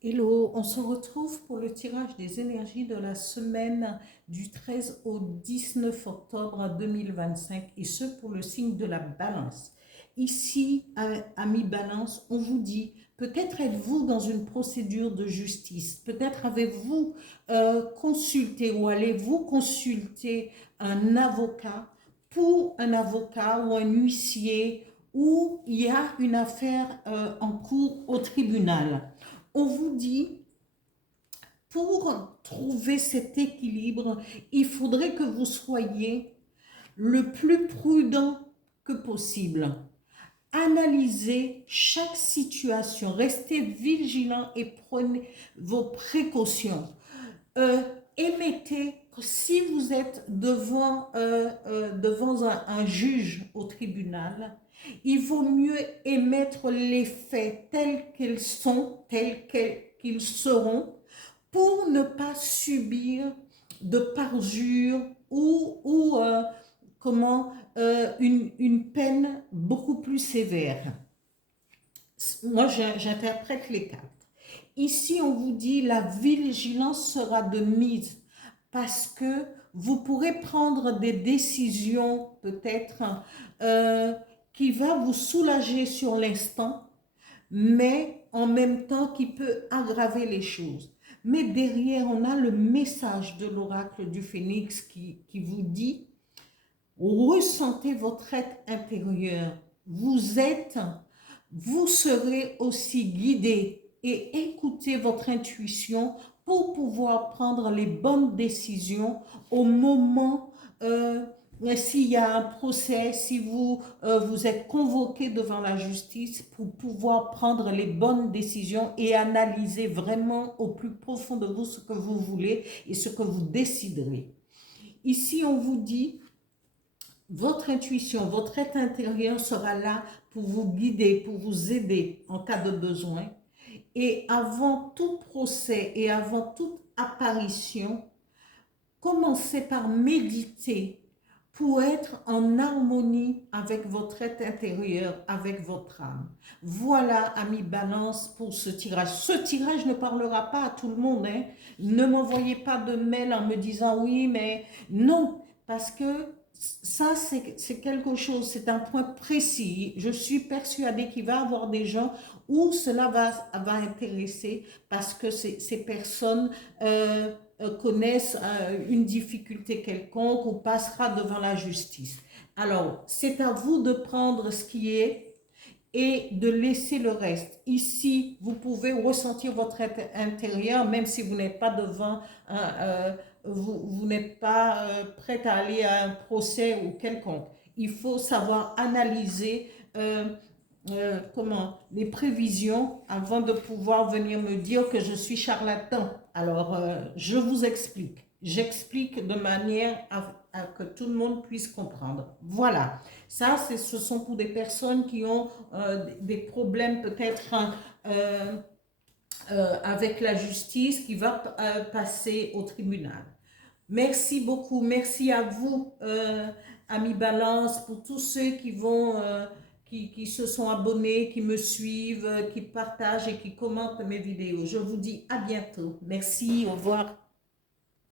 Hello, on se retrouve pour le tirage des énergies de la semaine du 13 au 19 octobre 2025 et ce pour le signe de la balance. Ici, amis balance, on vous dit, peut-être êtes-vous dans une procédure de justice, peut-être avez-vous consulté ou allez-vous consulter un avocat pour un avocat ou un huissier où il y a une affaire en cours au tribunal. On vous dit, pour trouver cet équilibre, il faudrait que vous soyez le plus prudent que possible. Analysez chaque situation, restez vigilant et prenez vos précautions. Euh, Émettez, si vous êtes devant un juge au tribunal, il vaut mieux émettre les faits tels qu'ils sont, qu'ils seront, pour ne pas subir de parjure ou une peine beaucoup plus sévère. Moi, j'interprète les cartes. Ici, on vous dit la vigilance sera de mise parce que vous pourrez prendre des décisions peut-être qui va vous soulager sur l'instant, mais en même temps qui peut aggraver les choses. Mais derrière, on a le message de l'oracle du Phénix qui vous dit, ressentez votre être intérieur. Vous serez aussi guidé et écoutez votre intuition pour pouvoir prendre les bonnes décisions au moment s'il y a un procès, si vous êtes convoqué devant la justice pour pouvoir prendre les bonnes décisions et analyser vraiment au plus profond de vous ce que vous voulez et ce que vous déciderez. Ici, on vous dit, votre intuition, votre être intérieur sera là pour vous guider, pour vous aider en cas de besoin. Et avant tout procès et avant toute apparition, commencez par méditer pour être en harmonie avec votre être intérieur, avec votre âme. Voilà, amis balance, pour ce tirage. Ce tirage ne parlera pas à tout le monde. Hein. Ne m'envoyez pas de mail en me disant oui, mais non, parce que ça, c'est quelque chose, c'est un point précis. Je suis persuadée qu'il va y avoir des gens où cela va intéresser parce que ces personnes connaissent une difficulté quelconque ou passera devant la justice. Alors, c'est à vous de prendre ce qui est et de laisser le reste. Ici, vous pouvez ressentir votre intérieur, même si vous n'êtes pas devant vous n'êtes pas prêt à aller à un procès ou quelconque. Il faut savoir analyser les prévisions avant de pouvoir venir me dire que je suis charlatan. Alors, je vous explique. J'explique de manière à que tout le monde puisse comprendre. Voilà. Ça, ce sont pour des personnes qui ont des problèmes peut-être avec la justice qui va passer au tribunal. Merci beaucoup. Merci à vous, Amis Balance, pour tous ceux qui se sont abonnés, qui me suivent, qui partagent et qui commentent mes vidéos. Je vous dis à bientôt. Merci, au revoir.